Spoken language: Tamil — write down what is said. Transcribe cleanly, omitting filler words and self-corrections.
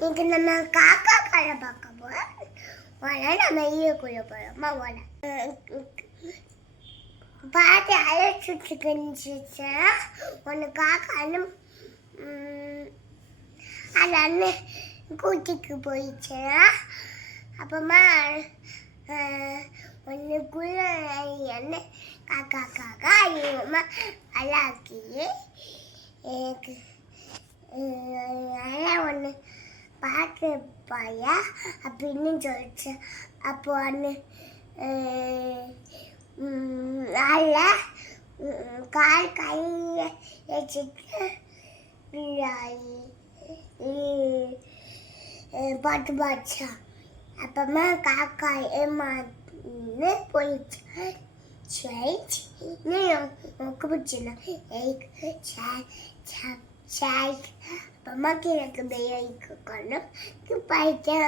இன்னைக்கு நம்ம காக்கா கதை பார்க்க போறோம். வாடா நம்ம ஈரக்குள்ள போறோமா வாடா. பாட்டி அழைச்சிட்டு இருந்துச்சு. ஒன்று காக்கான்னு அது அண்ணன் கூட்டிக்கு போயிடுச்சு. அப்புறமா ஒன்றுக்குள்ள எண்ணெய் காக்கா காக்கா அதிகமாக அழாக்கி எனக்கு அதான் ஒன்று பார்த்து பாயா அப்படின்னு சொல்லிச்சு. அப்போ ஒன்று அதில் கால் கையை வச்சுட்டு பாட்டு பாடிச்சா. அப்புறமா காக்கா ஏமாந்து போயிடுச்சு. சரி எனக்கு பிடிச்சினா அப்புறமா கிழக்கு போய் போயிட்டேன்.